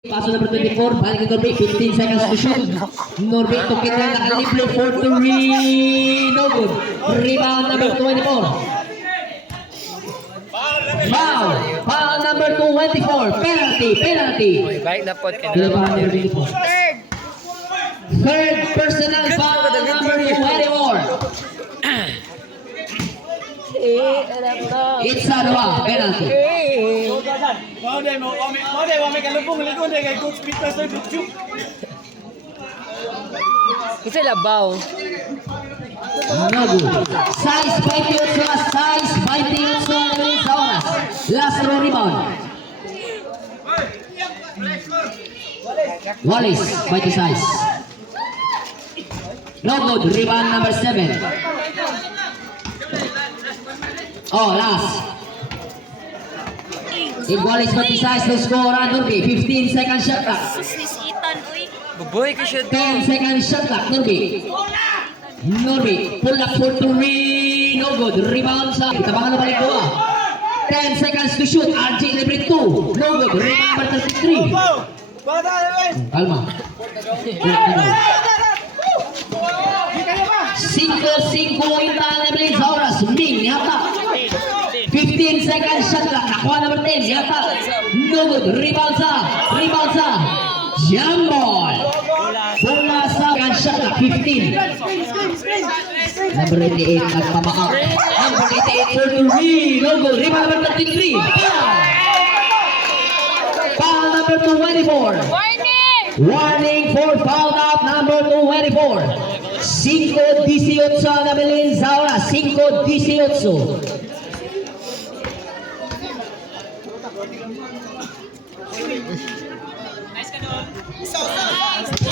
Paso number 24, balik ke Norby, 15 seconds to shoot. Norby tokin lang nakalibre for 3, no good. Rebound number 24. Foul number 24, penalty. Baik dapat kan. Rebound number 24. Third personal foul number 24. It's a penalty. Kita labaw. No good. Size 28 sa oras. Last row rebound. Wallace, 20 size. No good. Rebound number 7. Oh, last. Wallace, 20 size to score on Norby. 15 second shot clock. Boy ka siya 10 second shot clock. Norby, pull up for 3. No good. Rebound sa. Tabangan na balik ko. 10 seconds to shoot. RJ libre 2. No good. Rebound number 33. Kalma. 5-5 intahan na bilhin sa oras. Ming, yata. 15 seconds shot clock. Nakuha number 10. Yata. No good. Rebound sa. Jambol. Bola sa shot clock. 15. Number 88 nagpamaak. Number 88 for 3. No good. Rebound number 33. Foul number 24. Warning for foul out number 24. 5-18 na bilhin sa oras. 5-18.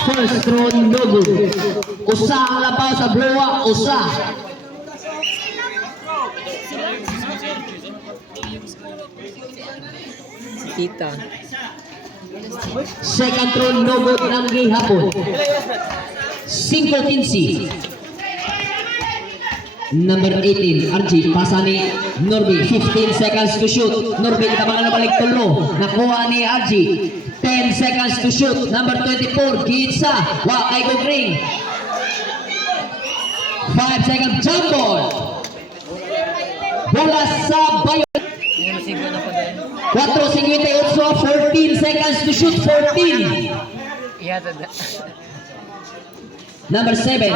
First throw no good. Usa ang labaw sa blowa. Usa. kita. Second throw no good ng gihapon. 5-15. Number 18, RG, pasa ni Norby, 15 seconds to shoot. Norby, tabangan na balik tulo. Nakuha ni RG, 10 seconds to shoot. Number 24, Gitsa, ay go green. 5 seconds, jump ball. Bola sa bayo. 4:58, 14 seconds to shoot, 14. Iya tada. Number 7,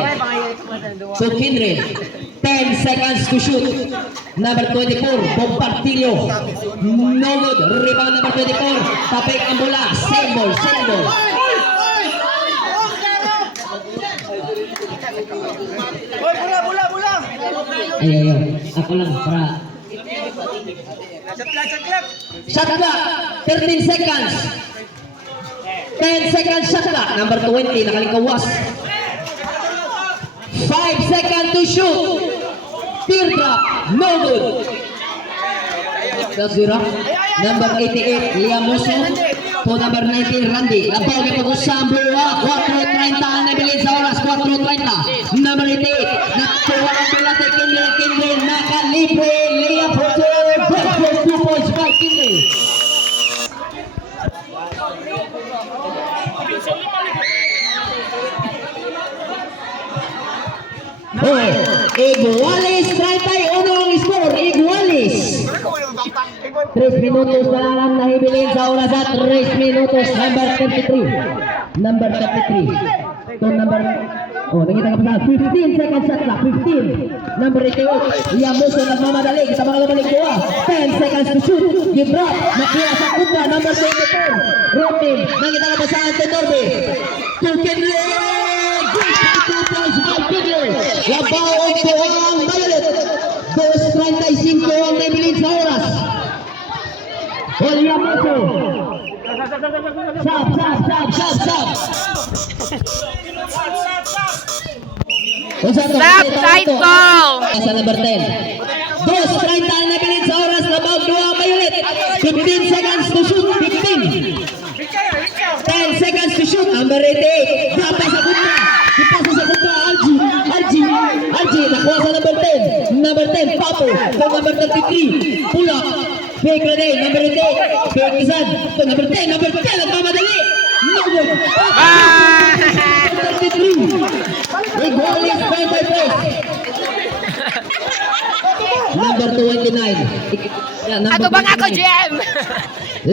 so Kindred, 10 seconds to shoot. Number 24, Bompartillo. No good. Rebound number 24. Tapik ang bola. Same ball. Bola. Ay. Ako lang para. Shot clock. 13 seconds. 10 seconds shot clock. Number 20, nakalikawas. 5 seconds to shoot. Teardrop. No good. That's zero. Number 88, Liamoso. To number 19, Randy. Labaw ni Pag-usang buwa. 4:30 ang nabilin sa oras. 4:30. Number 88. Nakuha ang bola kay Kindle. Nakalibre. Lia Porter. Break for 2 points by Kindle. Iguales, 31 ang score. Iguales. 3 minutos na lang nahibilin sa oras at 3 minutos. Number 33. So number, nakita ka pa sa 15 seconds shot clock. 15. Number 88. Liamoso nagmamadali. Kita mga lumalik ko. 10 seconds to shoot. Give drop. Nakuha sa kumpra. Number 24. Rotin. Nakita ka pa sa Anton Norby. Tukinle. Labaw ito ang Violet. 2:35 ang nabilin sa oras. Liamoso. Sab. Side ball. Sa number 10. 2:30 ang nabilin sa oras. Labaw ito ang Violet. 15 seconds to shoot. 15. 10 seconds to shoot. Number 88. Dapa sa kontra. Ipasa sa kontra. RG. Nakuha sa number 10. Number 10. Papo. So number 33. Pull up. Fake grenade, number 8. Fake isan. To number 10, nagmamadali. No good. 33. Igualis, point by point. Number 29. Yeah, number Ato bang ako, 29. GM?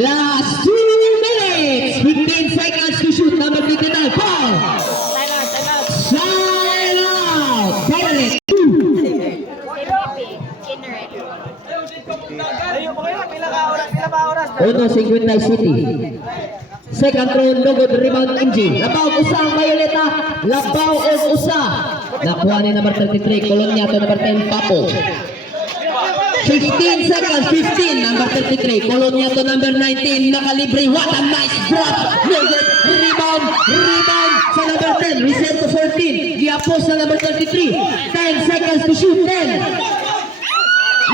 Last 2 minutes. 15 seconds to shoot. Number 59. Foul. Sign out. Pilot. 1.50 City. Second round, no good rebound Inji. Labaw usa ang Violeta. Labaw og usa. Nakuha ni number 33. Colonia to number 10 Papo. 15 seconds. 15 number 33. Colonia to number 19. Nakalibre. What a nice drop. No good rebound. Rebound sa number 10. Reset to 14. Giapos sa number 33. 10 seconds to shoot. 10.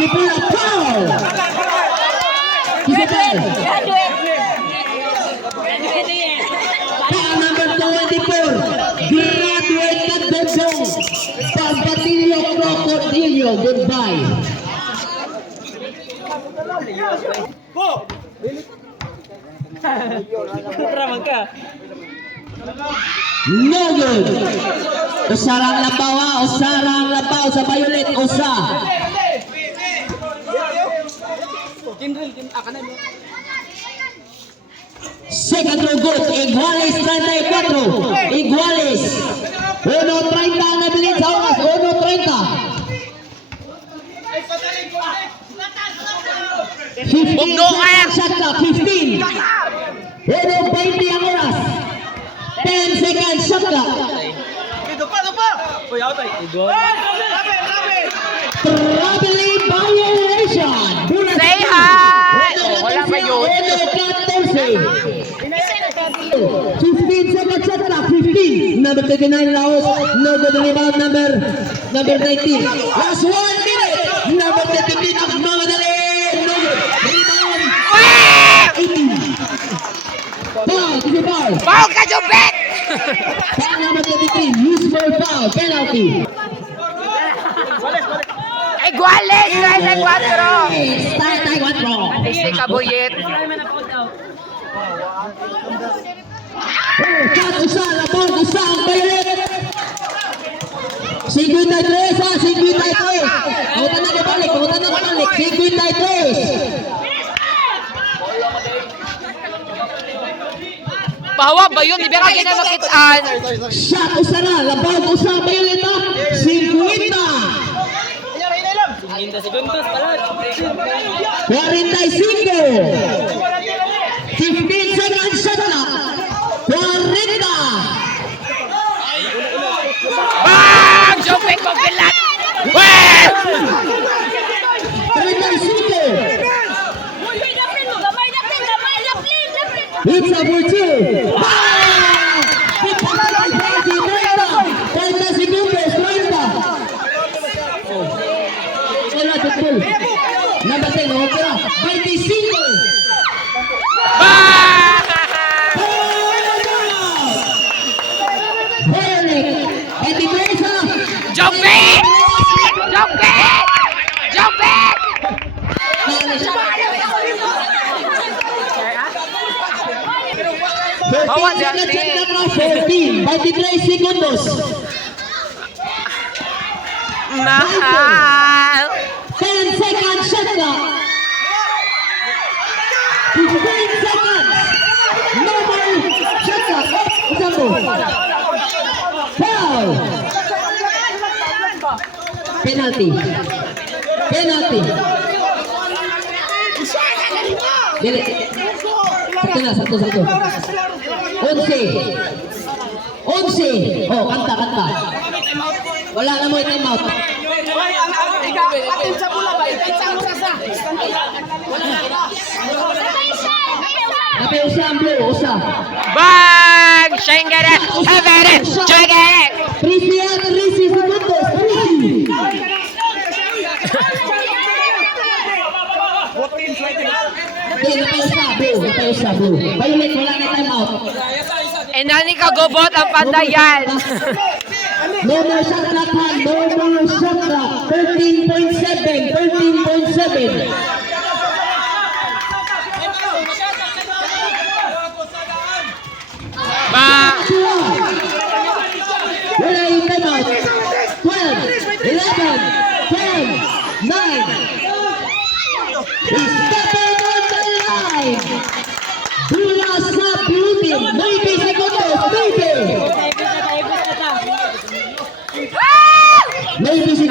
Nipula foul. Isabel. Foul number 24. Graduate at the zone. Pampatilio Crocodilio. Goodbye. No good. Usarang labaw ha. Usarang labaw sa Violet. Usa. Second row good. Iguales 34. Iguales. 1.30 na bilin sa oras. 1.30. 15 shot clock. 15. 1.20 ang oras. 10 seconds shot clock. Traveling violation. Say hi! Wala pa yun. 15 seconds shot clock. 15. Number 39 Laos. No good rebound number 19. Last 1 minute. Number 33 nagmamadali. No good rebound. 18. Foul. Is it foul? Foul ka, Jobet! Foul number 33. Use for foul. Penalty. Iguales, 34! Start tayo 4. Isi ka, Boyet. Shot usa, labong usa ang Violet. 53 ha, 53. Kautan na kabalik, 53. Bawa ba yun? Ibera ka na makitaan. Shot usa na, labong usa ang Violet ha. 50. 45. 15 seconds shot clock. 40. Bang! Jobet ko kilat! Weh! 35. It's a for 2. Ah! 30 segundos, 30. Wala, tutol. Number 10, okay. 25. Bang! Violet. 23 ha. Jobet! Jobet! Jobet! Bawa dyan, 14. 23 segundos. Mahal! 10 seconds shot clock. 15 seconds. No more shot clock. Example. Foul. Penalty. Penalty. Dili. Satu. 11. Oh, kanta. Wala na mo i-time out. Tapi usa ang blue, usa. Bang! Shengere! Havere! Shengere! Prisian, Risi, segundos, Risi. Napausa, blue. Violet, wala na time out. Nani ka gubot ang pandayan. No more shot clock, man. No more shot clock. 13.7.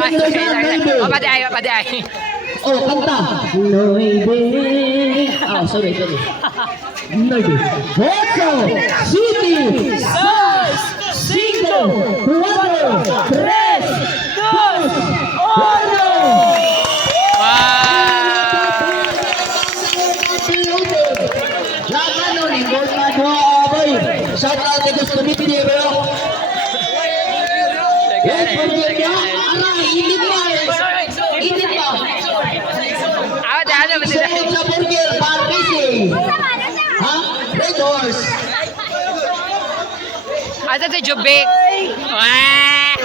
Papaday. Oh, kanta. Noide. Sorry. Noide. Ocho, siete, seis, cinco, cuatro, tres, dos, uno. Laban ni gol na dua boy. Shout out to the committee dia bro. Ini pa. Semut sa burger, Parisi. Ha? Red Horse. Asa si Jubik? Wah!